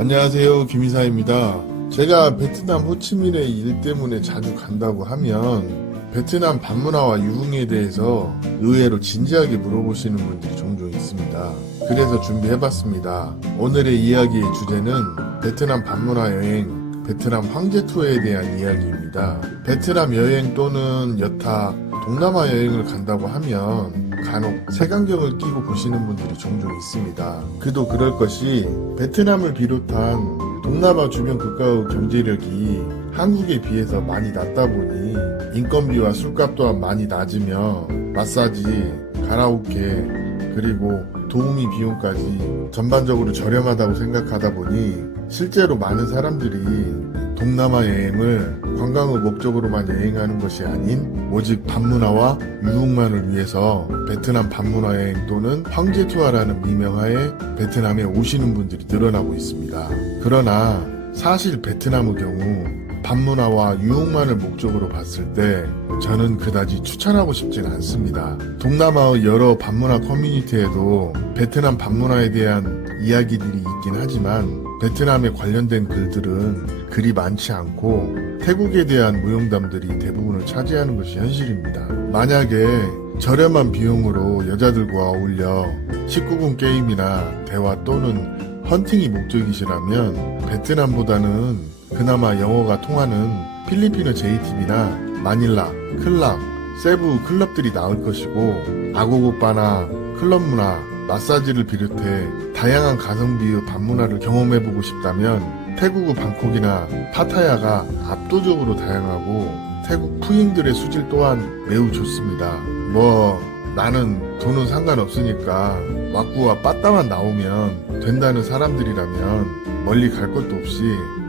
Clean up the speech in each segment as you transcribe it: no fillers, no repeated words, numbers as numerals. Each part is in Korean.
안녕하세요, 김이사입니다. 제가 베트남 호치민의 일 때문에 자주 간다고 하면 베트남 밤문화와 유흥에 대해서 의외로 진지하게 물어보시는 분들이 종종 있습니다. 그래서 준비해봤습니다. 오늘의 이야기의 주제는 베트남 밤문화 여행, 베트남 황제 투어에 대한 이야기입니다. 베트남 여행 또는 여타 동남아 여행을 간다고 하면 간혹 색안경을 끼고 보시는 분들이 종종 있습니다. 그도 그럴 것이 베트남을 비롯한 동남아 주변 국가의 경제력이 한국에 비해서 많이 낮다 보니 인건비와 술값 또한 많이 낮으며 마사지, 가라오케, 그리고 도우미 비용까지 전반적으로 저렴하다고 생각하다 보니 실제로 많은 사람들이 동남아 여행을 관광의 목적으로만 여행하는 것이 아닌 오직 밤문화와 유흥만을 위해서 베트남 밤문화 여행 또는 황제 투어라는 미명하에 베트남에 오시는 분들이 늘어나고 있습니다. 그러나 사실 베트남의 경우 밤문화와 유흥만을 목적으로 봤을 때 저는 그다지 추천하고 싶진 않습니다. 동남아의 여러 밤문화 커뮤니티에도 베트남 밤문화에 대한 이야기들이 있긴 하지만 베트남에 관련된 글들은 그리 많지 않고 태국에 대한 무용담들이 대부분을 차지하는 것이 현실입니다. 만약에 저렴한 비용으로 여자들과 어울려 19금 게임이나 대화 또는 헌팅이 목적이시라면 베트남보다는 그나마 영어가 통하는 필리핀의 JTB나 마닐라, 클락, 세부 클럽들이 나을 것이고 아고고바나 클럽 문화, 마사지를 비롯해 다양한 가성비의 밤문화를 경험해보고 싶다면 태국의 방콕이나 파타야가 압도적으로 다양하고 태국 푸잉들의 수질 또한 매우 좋습니다. 나는 돈은 상관없으니까 왁구와 빠따만 나오면 된다는 사람들이라면 멀리 갈 것도 없이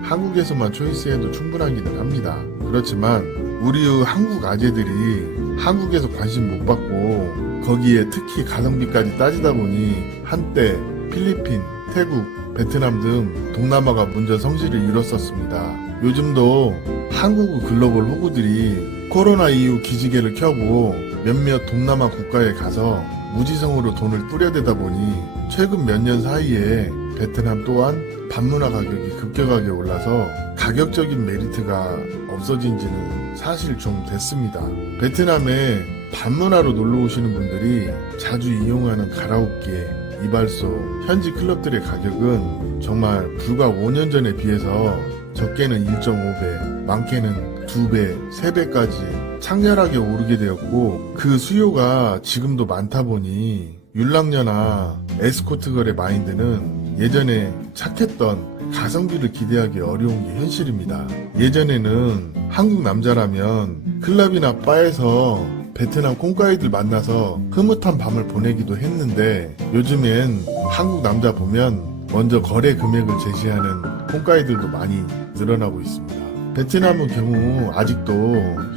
한국에서만 초이스해도 충분하기는 합니다. 그렇지만 우리의 한국 아재들이 한국에서 관심 못 받고 거기에 특히 가성비까지 따지다 보니 한때 필리핀, 태국, 베트남 등 동남아가 먼저 성지를 이뤘었습니다. 요즘도 한국의 글로벌 호구들이 코로나 이후 기지개를 켜고 몇몇 동남아 국가에 가서 무지성으로 돈을 뿌려대다 보니 최근 몇 년 사이에 베트남 또한 밤문화 가격이 급격하게 올라서 가격적인 메리트가 없어진 지는 사실 좀 됐습니다. 베트남에 밤문화로 놀러 오시는 분들이 자주 이용하는 가라오케, 이발소, 현지 클럽들의 가격은 정말 불과 5년 전에 비해서 적게는 1.5배, 많게는 2배, 3배까지 창렬하게 오르게 되었고 그 수요가 지금도 많다 보니 율랑녀나 에스코트걸의 마인드는 예전에 착했던 가성비를 기대하기 어려운 게 현실입니다. 예전에는 한국 남자라면 클럽이나 바에서 베트남 콩가이들 만나서 흐뭇한 밤을 보내기도 했는데 요즘엔 한국 남자 보면 먼저 거래 금액을 제시하는 콩가이들도 많이 늘어나고 있습니다. 베트남의 경우 아직도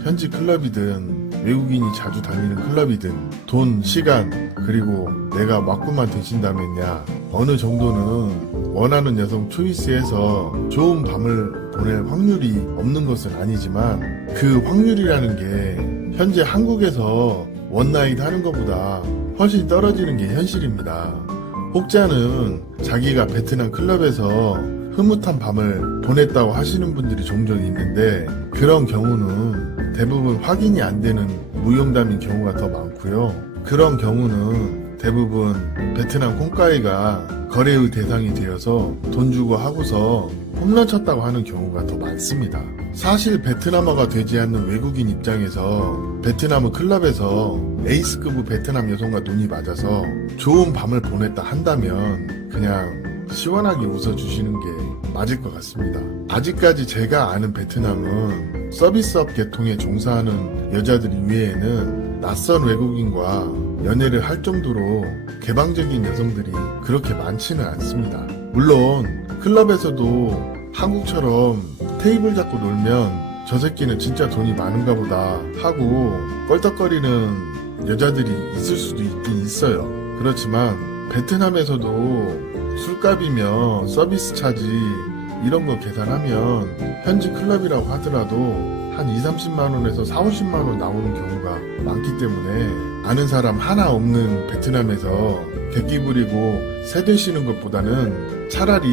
현지 클럽이든 외국인이 자주 다니는 클럽이든 돈, 시간, 그리고 내가 왁구만 되신다면야 어느 정도는 원하는 여성 초이스에서 좋은 밤을 보낼 확률이 없는 것은 아니지만 그 확률이라는 게 현재 한국에서 원나잇 하는 것보다 훨씬 떨어지는 게 현실입니다. 혹자는 자기가 베트남 클럽에서 흐뭇한 밤을 보냈다고 하시는 분들이 종종 있는데 그런 경우는 대부분 확인이 안 되는 무용담인 경우가 더 많고요. 그런 경우는 대부분 베트남 콩가이가 거래의 대상이 되어서 돈 주고 하고서 홈런 쳤다고 하는 경우가 더 많습니다. 사실 베트남어가 되지 않는 외국인 입장에서 베트남의 클럽에서 에이스급의 베트남 여성과 눈이 맞아서 좋은 밤을 보냈다 한다면 그냥 시원하게 웃어주시는 게 맞을 것 같습니다. 아직까지 제가 아는 베트남은 서비스업 계통에 종사하는 여자들 이외에는 낯선 외국인과 연애를 할 정도로 개방적인 여성들이 그렇게 많지는 않습니다. 물론 클럽에서도 한국처럼 테이블 잡고 놀면 저 새끼는 진짜 돈이 많은가 보다 하고 껄떡거리는 여자들이 있을 수도 있긴 있어요. 그렇지만 베트남에서도 술값이며 서비스 차지 이런 거 계산하면 현지 클럽이라고 하더라도 한 2, 30만 원에서 4, 50만 원 나오는 경우가 많기 때문에 아는 사람 하나 없는 베트남에서 객기 부리고 세대시는 것보다는 차라리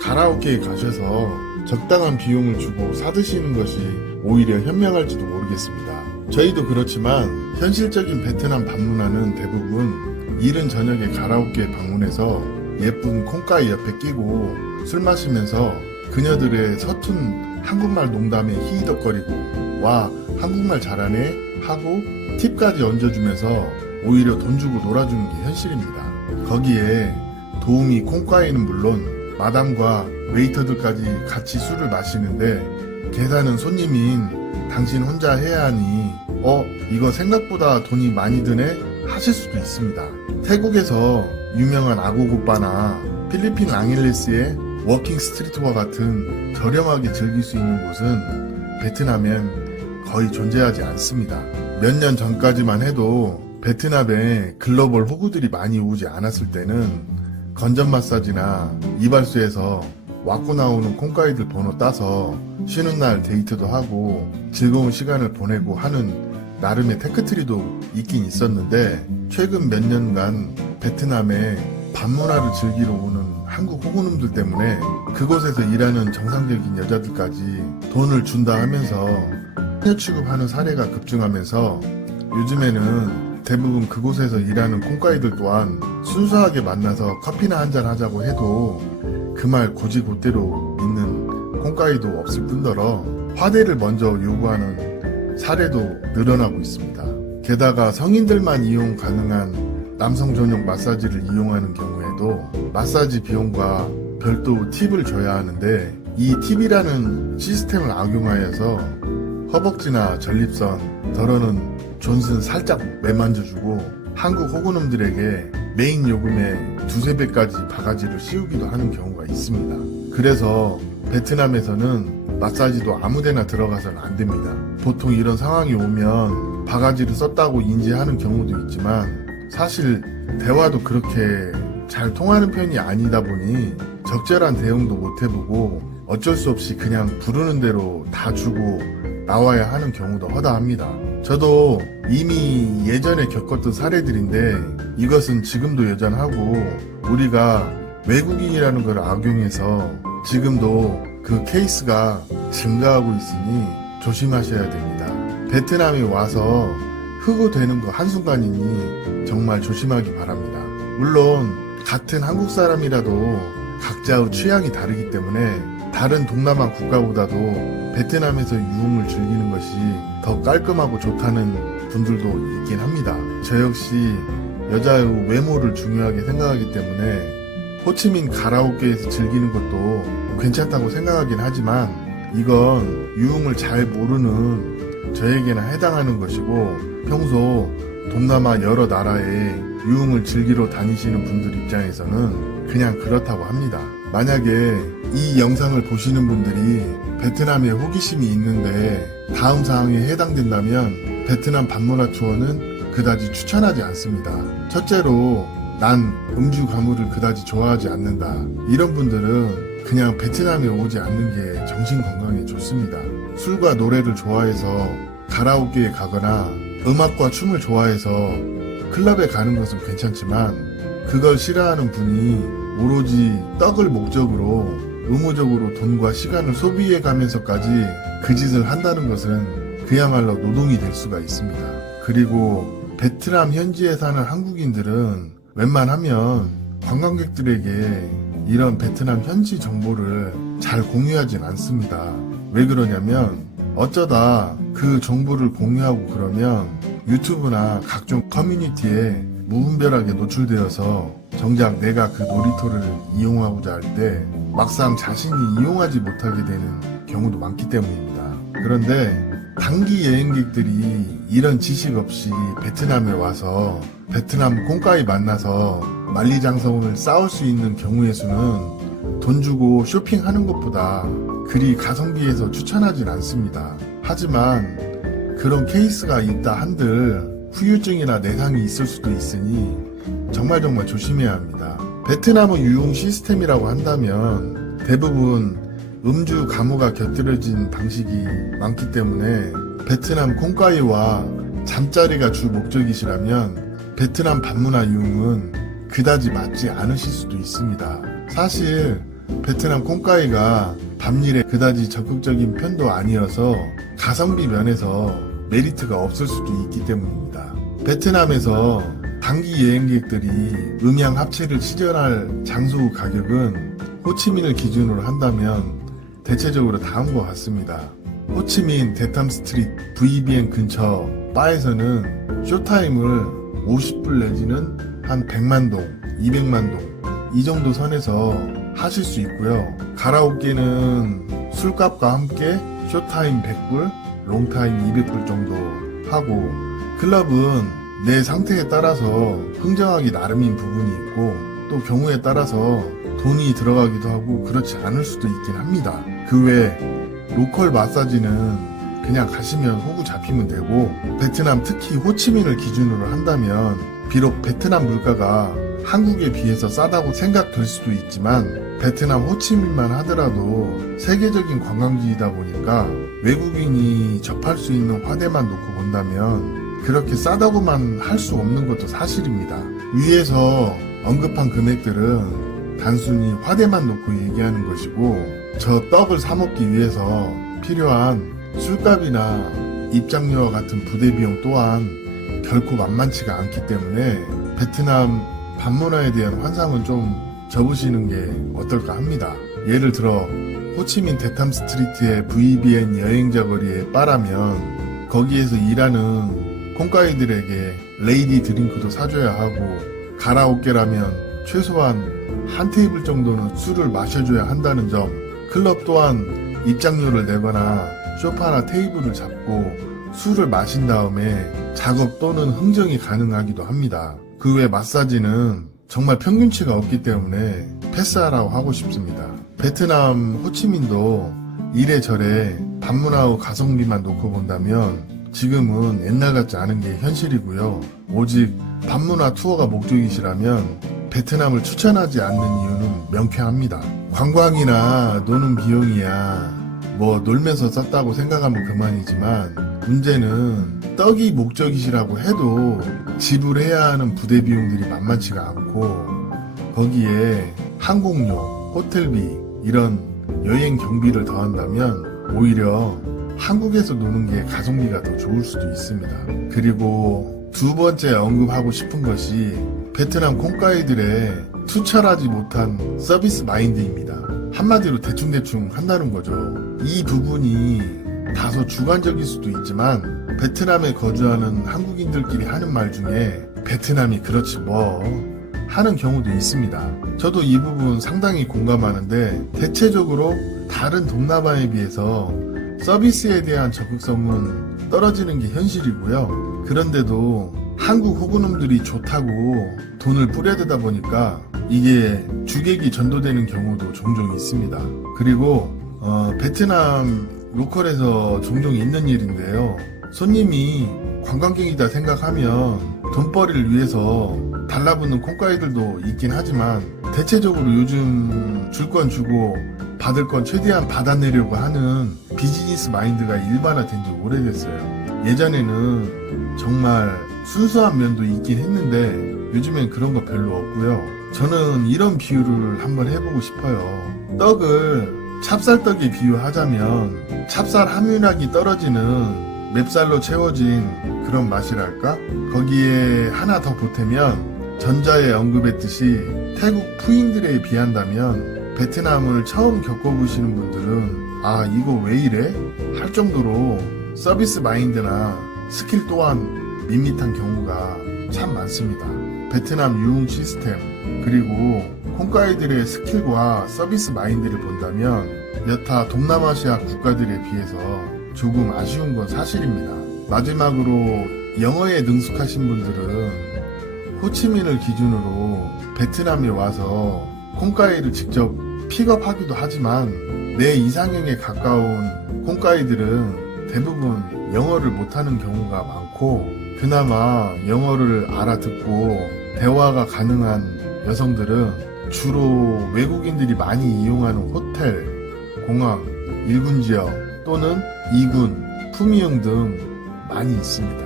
가라오케에 가셔서 적당한 비용을 주고 사드시는 것이 오히려 현명할지도 모르겠습니다. 저희도 그렇지만 현실적인 베트남 방문하는 대부분 이른 저녁에 가라오케에 방문해서 예쁜 콩가이 옆에 끼고 술 마시면서 그녀들의 서툰 한국말 농담에 히히덕거리고 와 한국말 잘하네 하고 팁까지 얹어주면서 오히려 돈 주고 놀아주는 게 현실입니다. 거기에 도우미 콩가이는 물론 마담과 웨이터들까지 같이 술을 마시는데 계산은 손님인 당신 혼자 해야 하니 이거 생각보다 돈이 많이 드네 하실 수도 있습니다. 태국에서 유명한 아고고바나 필리핀 앙일레스의 워킹 스트리트와 같은 저렴하게 즐길 수 있는 곳은 베트남엔 거의 존재하지 않습니다. 몇 년 전까지만 해도 베트남에 글로벌 호구들이 많이 오지 않았을 때는 건전 마사지나 이발소에서 왔고 나오는 콩가이들 번호 따서 쉬는 날 데이트도 하고 즐거운 시간을 보내고 하는 나름의 테크트리도 있긴 있었는데 최근 몇 년간 베트남에 밤문화를 즐기러 오는 한국 호구놈들 때문에 그곳에서 일하는 정상적인 여자들까지 돈을 준다 하면서 해녀 취급하는 사례가 급증하면서 요즘에는 대부분 그곳에서 일하는 콩가이들 또한 순수하게 만나서 커피나 한잔 하자고 해도 그 말 고지고대로 믿는 콩가이도 없을 뿐더러 화대를 먼저 요구하는 사례도 늘어나고 있습니다. 게다가 성인들만 이용 가능한 남성 전용 마사지를 이용하는 경우에도 마사지 비용과 별도 팁을 줘야 하는데 이 팁이라는 시스템을 악용하여서 허벅지나 전립선, 덜어는 존슨 살짝 매만져주고 한국 호구놈들에게 메인 요금의 두세 배까지 바가지를 씌우기도 하는 경우가 있습니다. 그래서 베트남에서는 마사지도 아무데나 들어가서는 안 됩니다. 보통 이런 상황이 오면 바가지를 썼다고 인지하는 경우도 있지만 사실 대화도 그렇게 잘 통하는 편이 아니다 보니 적절한 대응도 못 해보고 어쩔 수 없이 그냥 부르는 대로 다 주고 나와야 하는 경우도 허다합니다. 저도 이미 예전에 겪었던 사례들인데 이것은 지금도 여전하고 우리가 외국인이라는 걸 악용해서 지금도 그 케이스가 증가하고 있으니 조심하셔야 됩니다. 베트남에 와서 흑우되는 거 한순간이니 정말 조심하기 바랍니다. 물론 같은 한국 사람이라도 각자의 취향이 다르기 때문에 다른 동남아 국가보다도 베트남에서 유흥을 즐기는 것이 더 깔끔하고 좋다는 분들도 있긴 합니다. 저 역시 여자의 외모를 중요하게 생각하기 때문에 호치민 가라오케에서 즐기는 것도 괜찮다고 생각하긴 하지만 이건 유흥을 잘 모르는 저에게나 해당하는 것이고 평소 동남아 여러 나라에 유흥을 즐기러 다니시는 분들 입장에서는 그냥 그렇다고 합니다. 만약에 이 영상을 보시는 분들이 베트남에 호기심이 있는데 다음 사항에 해당된다면 베트남 밤문화 투어는 그다지 추천하지 않습니다. 첫째로 난 음주 가무를 그다지 좋아하지 않는다. 이런 분들은 그냥 베트남에 오지 않는 게 정신 건강에 좋습니다. 술과 노래를 좋아해서 가라오케에 가거나 음악과 춤을 좋아해서 클럽에 가는 것은 괜찮지만 그걸 싫어하는 분이 오로지 떡을 목적으로 의무적으로 돈과 시간을 소비해 가면서까지 그 짓을 한다는 것은 그야말로 노동이 될 수가 있습니다. 그리고 베트남 현지에 사는 한국인들은 웬만하면 관광객들에게 이런 베트남 현지 정보를 잘 공유하진 않습니다. 왜 그러냐면 어쩌다 그 정보를 공유하고 그러면 유튜브나 각종 커뮤니티에 무분별하게 노출되어서 정작 내가 그 놀이터를 이용하고자 할 때 막상 자신이 이용하지 못하게 되는 경우도 많기 때문입니다. 그런데 단기 여행객들이 이런 지식 없이 베트남에 와서 베트남 콩가이 만나서 만리장성을 쌓을 수 있는 경우의 수는 돈 주고 쇼핑하는 것보다 그리 가성비해서 추천하진 않습니다. 하지만 그런 케이스가 있다 한들 후유증이나 내상이 있을 수도 있으니 정말 조심해야 합니다. 베트남의 유흥 시스템이라고 한다면 대부분 음주 가무가 곁들여진 방식이 많기 때문에 베트남 콩카이와 잠자리가 주 목적이시라면 베트남 반문화 유흥은 그다지 맞지 않으실 수도 있습니다. 사실 베트남 콩카이가 밤일에 그다지 적극적인 편도 아니어서 가성비 면에서 메리트가 없을 수도 있기 때문입니다. 베트남에서 단기 여행객들이 음양 합체를 시전할 장소 가격은 호치민을 기준으로 한다면 대체적으로 다음과 같습니다. 호치민 대탐 스트리트 VBN 근처 바에서는 쇼타임을 50불 내지는 한 100만 동, 200만 동 이 정도 선에서 하실 수 있고요. 가라오케는 술값과 함께 쇼타임 100불, 롱타임 200불 정도 하고, 클럽은 내 상태에 따라서 흥정하기 나름인 부분이 있고 또 경우에 따라서 돈이 들어가기도 하고 그렇지 않을 수도 있긴 합니다. 그 외 로컬 마사지는 그냥 가시면 호구 잡히면 되고, 베트남 특히 호치민을 기준으로 한다면 비록 베트남 물가가 한국에 비해서 싸다고 생각될 수도 있지만 베트남 호치민만 하더라도 세계적인 관광지이다 보니까 외국인이 접할 수 있는 화대만 놓고 본다면 그렇게 싸다고만 할 수 없는 것도 사실입니다. 위에서 언급한 금액들은 단순히 화대만 놓고 얘기하는 것이고, 저 떡을 사 먹기 위해서 필요한 술값이나 입장료와 같은 부대 비용 또한 결코 만만치가 않기 때문에 베트남 반문화에 대한 환상은 좀 접으시는 게 어떨까 합니다. 예를 들어 호치민 대탐 스트리트의 VBN 여행자 거리에 바라면 거기에서 일하는 콩가이들에게 레이디 드링크도 사줘야 하고, 가라오케라면 최소한 한 테이블 정도는 술을 마셔줘야 한다는 점, 클럽 또한 입장료를 내거나 소파나 테이블을 잡고 술을 마신 다음에 작업 또는 흥정이 가능하기도 합니다. 그 외 마사지는 정말 평균치가 없기 때문에 패스하라고 하고 싶습니다. 베트남 호치민도 이래저래 반문화 후 가성비만 놓고 본다면 지금은 옛날 같지 않은 게 현실이고요. 오직 반문화 투어가 목적이시라면 베트남을 추천하지 않는 이유는 명쾌합니다. 관광이나 노는 비용이야 뭐 놀면서 썼다고 생각하면 그만이지만, 문제는 떡이 목적이시라고 해도 지불해야 하는 부대 비용들이 만만치가 않고, 거기에 항공료, 호텔비 이런 여행 경비를 더한다면 오히려 한국에서 노는 게 가성비가 더 좋을 수도 있습니다. 그리고 두 번째 언급하고 싶은 것이 베트남 콩가이들의 투철하지 못한 서비스 마인드입니다. 한마디로 대충대충 한다는 거죠. 이 부분이 다소 주관적일 수도 있지만 베트남에 거주하는 한국인들끼리 하는 말 중에 베트남이 그렇지 뭐 하는 경우도 있습니다. 저도 이 부분 상당히 공감하는데, 대체적으로 다른 동남아에 비해서 서비스에 대한 적극성은 떨어지는 게 현실이고요. 그런데도 한국 호구놈들이 좋다고 돈을 뿌려대다 보니까 이게 주객이 전도되는 경우도 종종 있습니다. 그리고 베트남 로컬에서 종종 있는 일인데요. 손님이 관광객이다 생각하면 돈벌이를 위해서 달라붙는 콩가이들도 있긴 하지만 대체적으로 요즘 줄 건 주고 받을 건 최대한 받아내려고 하는 비즈니스 마인드가 일반화된 지 오래됐어요. 예전에는 정말 순수한 면도 있긴 했는데 요즘엔 그런 거 별로 없고요. 저는 이런 비유를 한번 해보고 싶어요. 떡을 찹쌀떡에 비유하자면 찹쌀 함유량이 떨어지는 맵쌀로 채워진 그런 맛이랄까? 거기에 하나 더 보태면 전자에 언급했듯이 태국 푸인들에 비한다면 베트남을 처음 겪어보시는 분들은 아 이거 왜 이래? 할 정도로 서비스 마인드나 스킬 또한 밋밋한 경우가 참 많습니다. 베트남 유흥 시스템 그리고 콩가이들의 스킬과 서비스 마인드를 본다면 여타 동남아시아 국가들에 비해서 조금 아쉬운 건 사실입니다. 마지막으로 영어에 능숙하신 분들은 호치민을 기준으로 베트남에 와서 콩가이를 직접 픽업하기도 하지만 내 이상형에 가까운 콩가이들은 대부분 영어를 못하는 경우가 많고, 그나마 영어를 알아듣고 대화가 가능한 여성들은 주로 외국인들이 많이 이용하는 호텔 공항, 1군 지역 또는 2군, 푸미흥 등 많이 있습니다.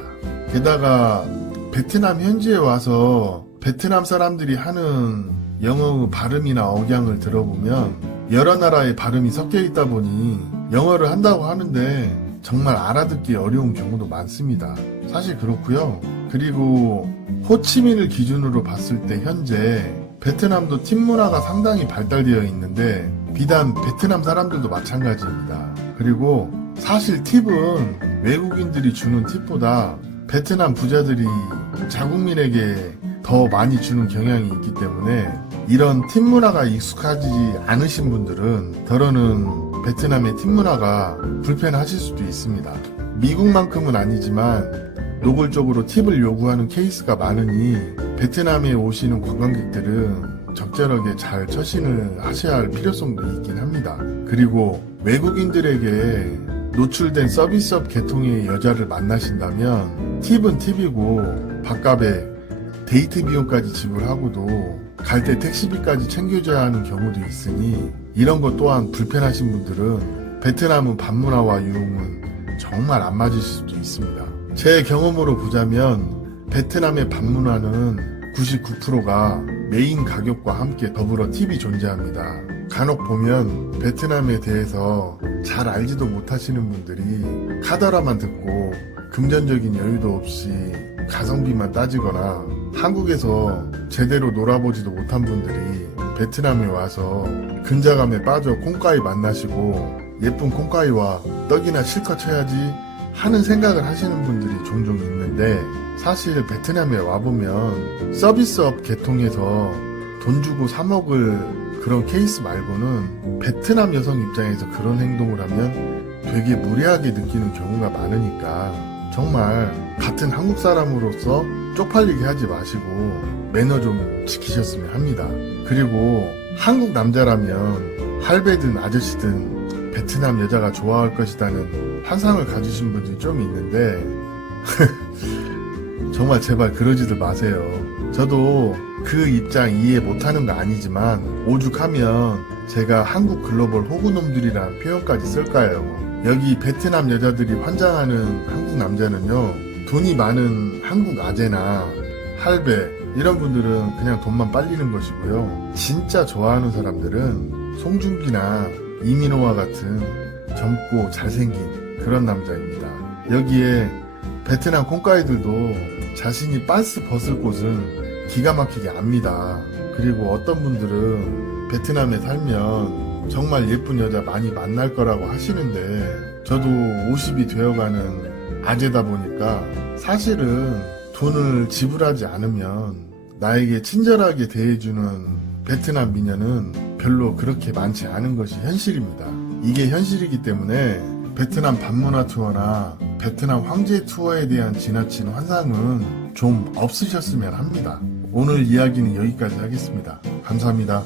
게다가 베트남 현지에 와서 베트남 사람들이 하는 영어 발음이나 억양을 들어보면 여러 나라의 발음이 섞여 있다 보니 영어를 한다고 하는데 정말 알아듣기 어려운 경우도 많습니다. 사실 그렇고요. 그리고 호치민을 기준으로 봤을 때 현재 베트남도 팁 문화가 상당히 발달되어 있는데 비단 베트남 사람들도 마찬가지입니다. 그리고 사실 팁은 외국인들이 주는 팁보다 베트남 부자들이 자국민에게 더 많이 주는 경향이 있기 때문에 이런 팁 문화가 익숙하지 않으신 분들은 더러는 베트남의 팁 문화가 불편하실 수도 있습니다. 미국만큼은 아니지만 노골적으로 팁을 요구하는 케이스가 많으니 베트남에 오시는 관광객들은 적절하게 잘 처신을 하셔야 할 필요성도 있긴 합니다. 그리고 외국인들에게 노출된 서비스업 계통의 여자를 만나신다면 팁은 팁이고 밥값에 데이트 비용까지 지불하고도 갈 때 택시비까지 챙겨줘야 하는 경우도 있으니 이런 것 또한 불편하신 분들은 베트남은 밥문화와 유흥은 정말 안 맞으실 수도 있습니다. 제 경험으로 보자면 베트남의 밥문화는 99%가 메인 가격과 함께 더불어 팁이 존재합니다. 간혹 보면 베트남에 대해서 잘 알지도 못하시는 분들이 카더라만 듣고 금전적인 여유도 없이 가성비만 따지거나 한국에서 제대로 놀아보지도 못한 분들이 베트남에 와서 근자감에 빠져 콩까이 만나시고 예쁜 콩까이와 떡이나 실컷 쳐야지 하는 생각을 하시는 분들이 종종 있는데 사실 베트남에 와보면 서비스업 계통에서 돈 주고 사 먹을 그런 케이스 말고는 베트남 여성 입장에서 그런 행동을 하면 되게 무례하게 느끼는 경우가 많으니까 정말 같은 한국 사람으로서 쪽팔리게 하지 마시고 매너 좀 지키셨으면 합니다. 그리고 한국 남자라면 할배든 아저씨든 베트남 여자가 좋아할 것이라는 환상을 가지신 분들이 좀 있는데 정말 제발 그러지들 마세요. 저도 그 입장 이해 못하는 거 아니지만 오죽하면 제가 한국 글로벌 호구놈들이라는 표현까지 쓸까요? 여기 베트남 여자들이 환장하는 한국 남자는요, 돈이 많은 한국 아재나 할배 이런 분들은 그냥 돈만 빨리는 것이고요. 진짜 좋아하는 사람들은 송중기나 이민호와 같은 젊고 잘생긴 그런 남자입니다. 여기에 베트남 콩가이들도 자신이 빤스 벗을 곳은 기가 막히게 압니다. 그리고 어떤 분들은 베트남에 살면 정말 예쁜 여자 많이 만날 거라고 하시는데 저도 50이 되어가는 아재다 보니까 사실은 돈을 지불하지 않으면 나에게 친절하게 대해주는 베트남 미녀는 별로 그렇게 많지 않은 것이 현실입니다. 이게 현실이기 때문에 베트남 밥문화 투어나 베트남 황제 투어에 대한 지나친 환상은 좀 없으셨으면 합니다. 오늘 이야기는 여기까지 하겠습니다. 감사합니다.